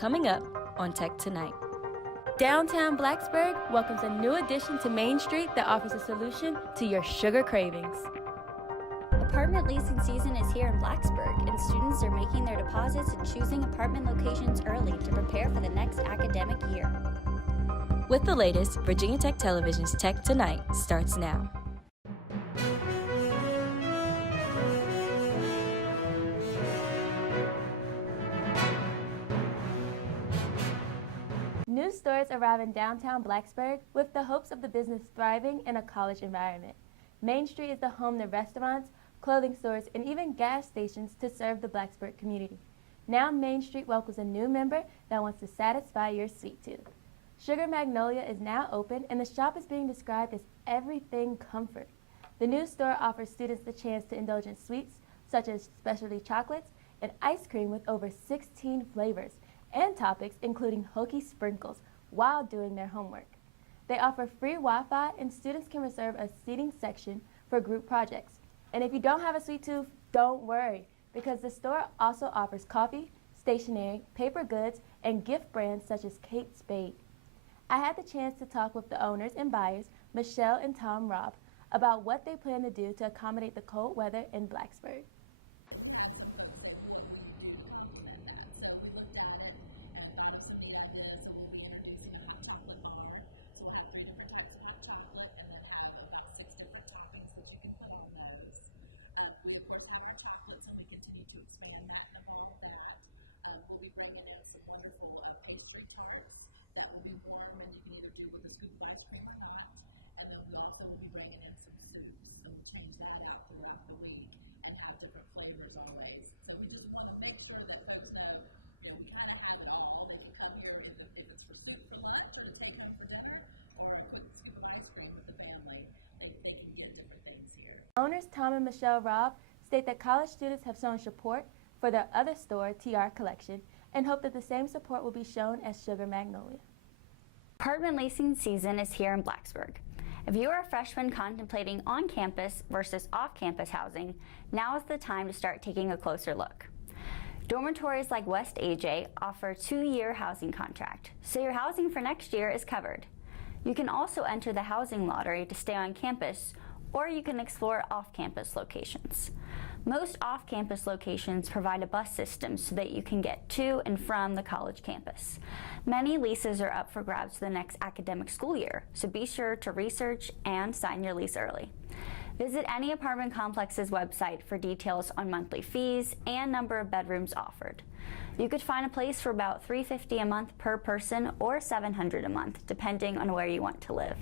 coming up on Tech Tonight. Downtown Blacksburg welcomes a new addition to Main Street that offers a solution to your sugar cravings. Apartment leasing season is here in Blacksburg, and students are making their deposits and choosing apartment locations early to prepare for the next academic year. With the latest, Virginia Tech Television's Tech Tonight starts now. New stores arrive in downtown Blacksburg with the hopes of the business thriving in a college environment. Main Street is the home to restaurants, clothing stores, and even gas stations to serve the Blacksburg community. Now Main Street welcomes a new member that wants to satisfy your sweet tooth. Sugar Magnolia is now open, and the shop is being described as everything comfort. The new store offers students the chance to indulge in sweets such as specialty chocolates and ice cream with over 16 flavors and topics including hokey sprinkles while doing their homework. They offer free Wi-Fi, and students can reserve a seating section for group projects. And if you don't have a sweet tooth, don't worry, because the store also offers coffee, stationery, paper goods, and gift brands such as Kate Spade. I had the chance to talk with the owners and buyers, Michelle and Tom Robb, about what they plan to do to accommodate the cold weather in Blacksburg. Owners Tom and Michelle Robb state that college students have shown support for their other store, TR Collection, and hope that the same support will be shown at Sugar Magnolia. Apartment leasing season is here in Blacksburg. If you are a freshman contemplating on-campus versus off-campus housing, now is the time to start taking a closer look. Dormitories like West AJ offer a 2-year housing contract, so your housing for next year is covered. You can also enter the housing lottery to stay on campus, or you can explore off-campus locations. Most off-campus locations provide a bus system so that you can get to and from the college campus. Many leases are up for grabs for the next academic school year, so be sure to research and sign your lease early. Visit any apartment complex's website for details on monthly fees and number of bedrooms offered. You could find a place for about $350 a month per person or $700 a month, depending on where you want to live.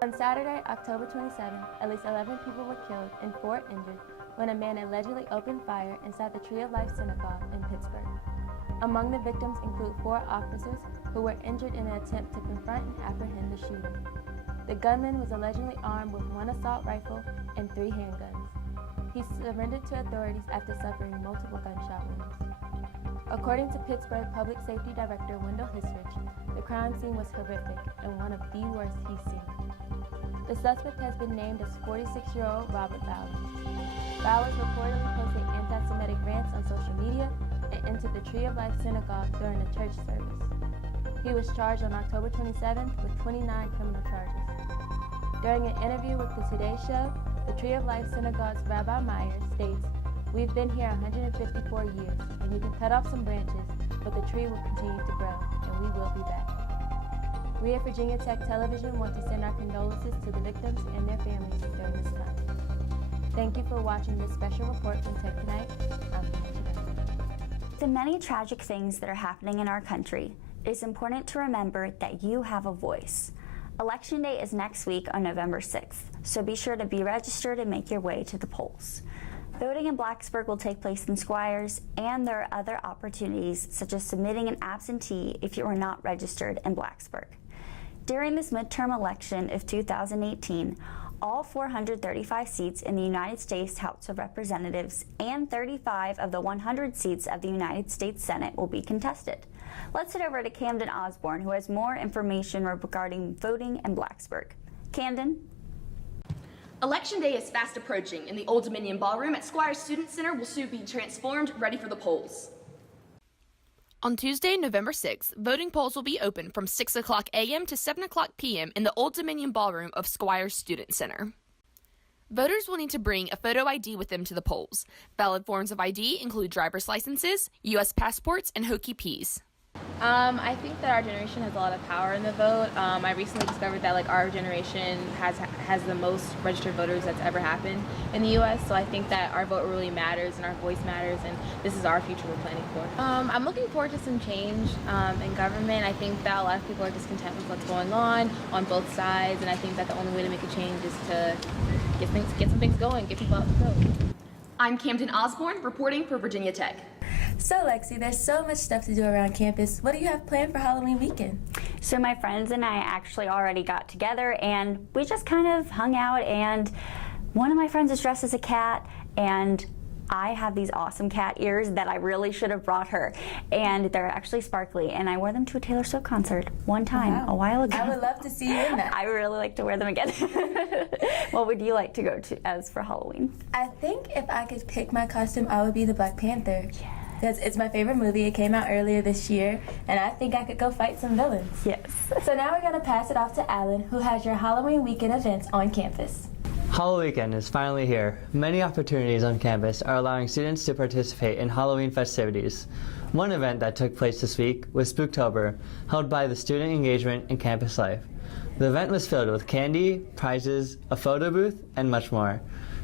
On Saturday, October 27th, at least 11 people were killed and 4 injured when a man allegedly opened fire inside the Tree of Life Synagogue in Pittsburgh. Among the victims include 4 officers who were injured in an attempt to confront and apprehend the shooter. The gunman was allegedly armed with 1 assault rifle and 3 handguns. He surrendered to authorities after suffering multiple gunshot wounds. According to Pittsburgh Public Safety Director Wendell Hisrich, the crime scene was horrific and one of the worst he's seen. The suspect has been named as 46-year-old Robert Bowers. Bowers reportedly posted anti-Semitic rants on social media and entered the Tree of Life Synagogue during a church service. He was charged on October 27th with 29 criminal charges. During an interview with the Today Show, the Tree of Life Synagogue's Rabbi Meyer states, "We've been here 154 years, and you can cut off some branches, but the tree will continue to grow, and we will be back." We at Virginia Tech Television want to send our condolences to the victims and their families during this time. Thank you for watching this special report from Tech Tonight. I'm The many tragic things that are happening in our country, it is important to remember that you have a voice. Election Day is next week on November 6th, so be sure to be registered and make your way to the polls. Voting in Blacksburg will take place in Squires, and there are other opportunities such as submitting an absentee if you are not registered in Blacksburg. During this midterm election of 2018, all 435 seats in the United States House of Representatives and 35 of the 100 seats of the United States Senate will be contested. Let's head over to Camden Osborne, who has more information regarding voting in Blacksburg. Camden? Election Day is fast approaching, and the Old Dominion Ballroom at Squires Student Center will soon be transformed, ready for the polls. On Tuesday, November 6th, voting polls will be open from 6 o'clock a.m. to 7 o'clock p.m. in the Old Dominion Ballroom of Squires Student Center. Voters will need to bring a photo ID with them to the polls. Valid forms of ID include driver's licenses, U.S. passports, and Hokie Ps. I think that our generation has a lot of power in the vote. I recently discovered that our generation has the most registered voters that's ever happened in the U.S. So I think that our vote really matters and our voice matters, and this is our future we're planning for. I'm looking forward to some change in government. I think that a lot of people are discontent with what's going on both sides, and I think that the only way to make a change is to get some things going, get people out to vote. I'm Camden Osborne, reporting for Virginia Tech. So Lexi, there's so much stuff to do around campus. What do you have planned for Halloween weekend? So my friends and I actually already got together and we just kind of hung out, and one of my friends is dressed as a cat, and I have these awesome cat ears that I really should have brought her, and they're actually sparkly, and I wore them to a Taylor Swift concert one time a while ago. I would love to see you in that. I would really like to wear them again. What would you like to go to as for Halloween? I think if I could pick my costume, I would be the Black Panther. Yeah. Because it's my favorite movie. It came out earlier this year, and I think I could go fight some villains. Yes. So now we're going to pass it off to Alan, who has your Halloween weekend events on campus. Halloween weekend is finally here. Many opportunities on campus are allowing students to participate in Halloween festivities. One event that took place this week was Spooktober, held by the Student Engagement and Campus Life. The event was filled with candy, prizes, a photo booth, and much more.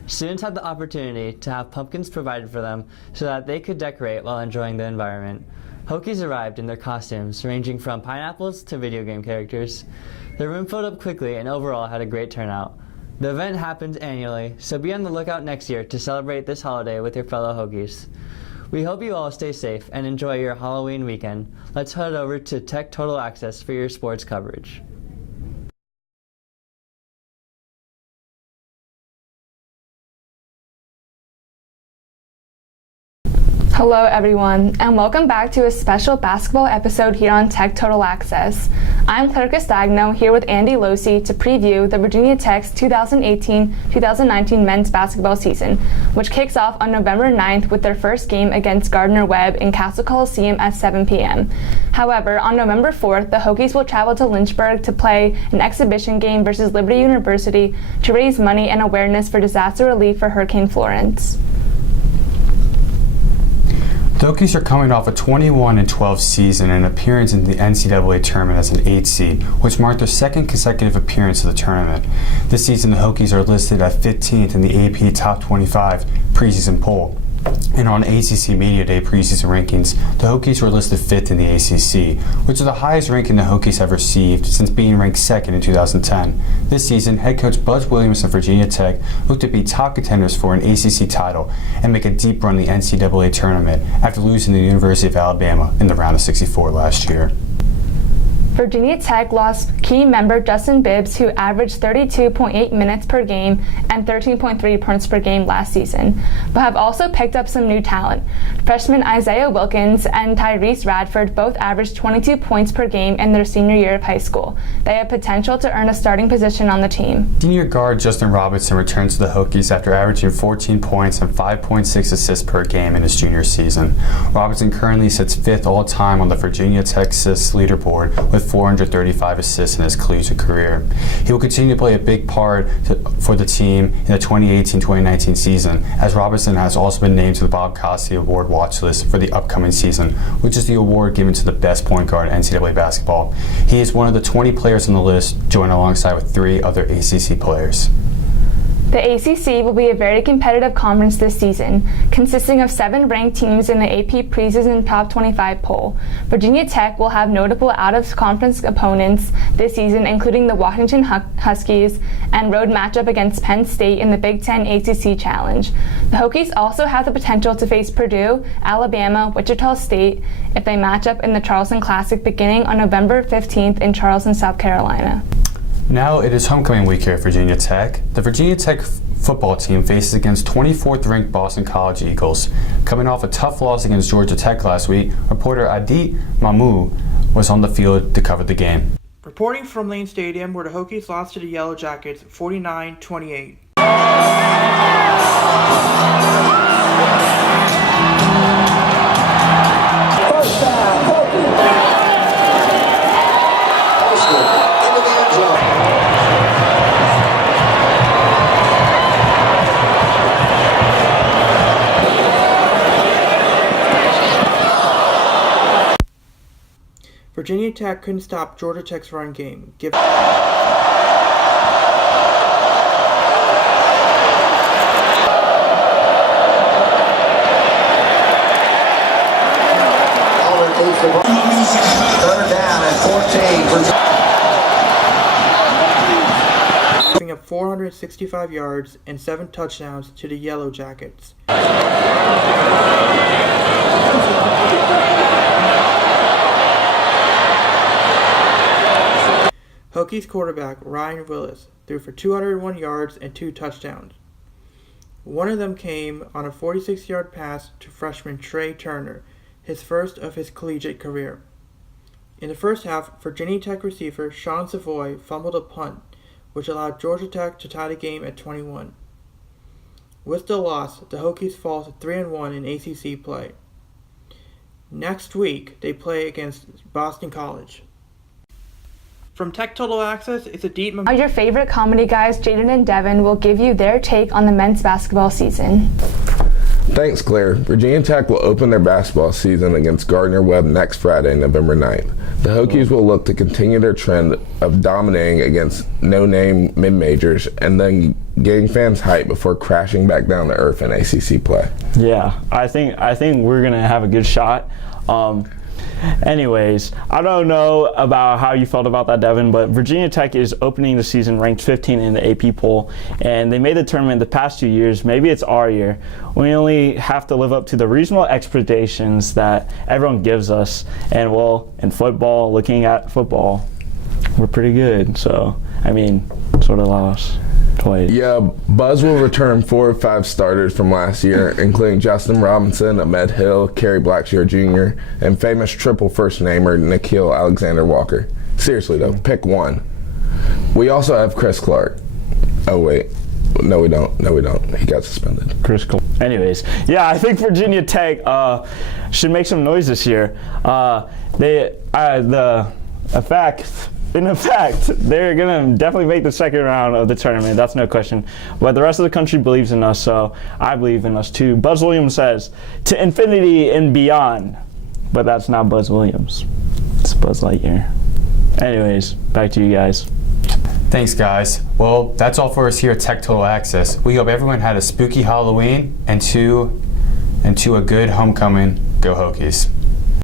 Students had the opportunity to have pumpkins provided for them so that they could decorate while enjoying the environment. Hokies arrived in their costumes, ranging from pineapples to video game characters. The room filled up quickly and overall had a great turnout. The event happens annually, so be on the lookout next year to celebrate this holiday with your fellow Hokies. We hope you all stay safe and enjoy your Halloween weekend. Let's head over to Tech Total Access for your sports coverage. Hello everyone, and welcome back to a special basketball episode here on Tech Total Access. I'm Claire Castagno here with Andy Losi to preview the Virginia Tech's 2018-2019 men's basketball season, which kicks off on November 9th with their first game against Gardner-Webb in Castle Coliseum at 7 p.m. However, on November 4th, the Hokies will travel to Lynchburg to play an exhibition game versus Liberty University to raise money and awareness for disaster relief for Hurricane Florence. The Hokies are coming off a 21-12 season and an appearance in the NCAA tournament as an 8 seed, which marked their second consecutive appearance of the tournament. This season, the Hokies are listed at 15th in the AP Top 25 preseason poll. And on ACC Media Day preseason rankings, the Hokies were listed 5th in the ACC, which is the highest ranking the Hokies have received since being ranked 2nd in 2010. This season, head coach Buzz Williams of Virginia Tech looked to be top contenders for an ACC title and make a deep run in the NCAA tournament after losing to the University of Alabama in the round of 64 last year. Virginia Tech lost key member Justin Bibbs, who averaged 32.8 minutes per game and 13.3 points per game last season, but have also picked up some new talent. Freshmen Isaiah Wilkins and Tyrese Radford both averaged 22 points per game in their senior year of high school. They have potential to earn a starting position on the team. Senior guard Justin Robinson returns to the Hokies after averaging 14 points and 5.6 assists per game in his junior season. Robinson currently sits 5th all-time on the Virginia Tech assists leaderboard with 435 assists in his collegiate career. He will continue to play a big part for the team in the 2018-2019 season, as Robinson has also been named to the Bob Cossey Award watch list for the upcoming season, which is the award given to the best point guard in NCAA basketball. He is one of the 20 players on the list, joined alongside with 3 other ACC players. The ACC will be a very competitive conference this season, consisting of 7 ranked teams in the AP preseason top 25 poll. Virginia Tech will have notable out-of-conference opponents this season, including the Washington Huskies and road matchup against Penn State in the Big Ten ACC Challenge. The Hokies also have the potential to face Purdue, Alabama, Wichita State if they match up in the Charleston Classic beginning on November 15th in Charleston, South Carolina. Now it is homecoming week here at Virginia Tech. The Virginia Tech football team faces against 24th ranked Boston College Eagles. Coming off a tough loss against Georgia Tech last week, reporter Adit Mahmoud was on the field to cover the game. Reporting from Lane Stadium, where the Hokies lost to the Yellow Jackets 49-28. First down, Hokie. Austin into the end zone. Virginia Tech couldn't stop Georgia Tech's run game. Third down at 14. Giving up 465 yards and 7 touchdowns to the Yellow Jackets. Hokies quarterback Ryan Willis threw for 201 yards and 2 touchdowns. One of them came on a 46-yard pass to freshman Trey Turner, his first of his collegiate career. In the first half, Virginia Tech receiver Sean Savoy fumbled a punt, which allowed Georgia Tech to tie the game at 21. With the loss, the Hokies fall to 3-1 in ACC play. Next week, they play against Boston College. From Tech Total Access, it's a deep... Now your favorite comedy guys, Jaden and Devin, will give you their take on the men's basketball season. Thanks, Claire. Virginia Tech will open their basketball season against Gardner-Webb next Friday, November 9th. The Hokies will look to continue their trend of dominating against no-name mid-majors and then getting fans hyped before crashing back down to earth in ACC play. Yeah, I think we're going to have a good shot. Anyways, I don't know about how you felt about that, Devin, but Virginia Tech is opening the season ranked 15 in the AP poll, and they made the tournament the past 2 years. Maybe it's our year. We only have to live up to the reasonable expectations that everyone gives us. And, well, in football, looking at football, we're pretty good. So, I mean, sort of lost twice. Yeah, Buzz will return 4 or 5 starters from last year, including Justin Robinson, Ahmed Hill, Kerry Blackshear Jr., and famous triple first-namer Nikhil Alexander-Walker. Seriously, though, pick one. We also have Chris Clark. Oh, wait. No, we don't. No, we don't. He got suspended. Chris Clark. Anyways, yeah, I think Virginia Tech should make some noise this year. In effect, they're going to definitely make the second round of the tournament. That's no question. But the rest of the country believes in us, so I believe in us too. Buzz Williams says, to infinity and beyond. But that's not Buzz Williams. It's Buzz Lightyear. Anyways, back to you guys. Thanks, guys. Well, that's all for us here at Tech Total Access. We hope everyone had a spooky Halloween and to a good homecoming. Go Hokies.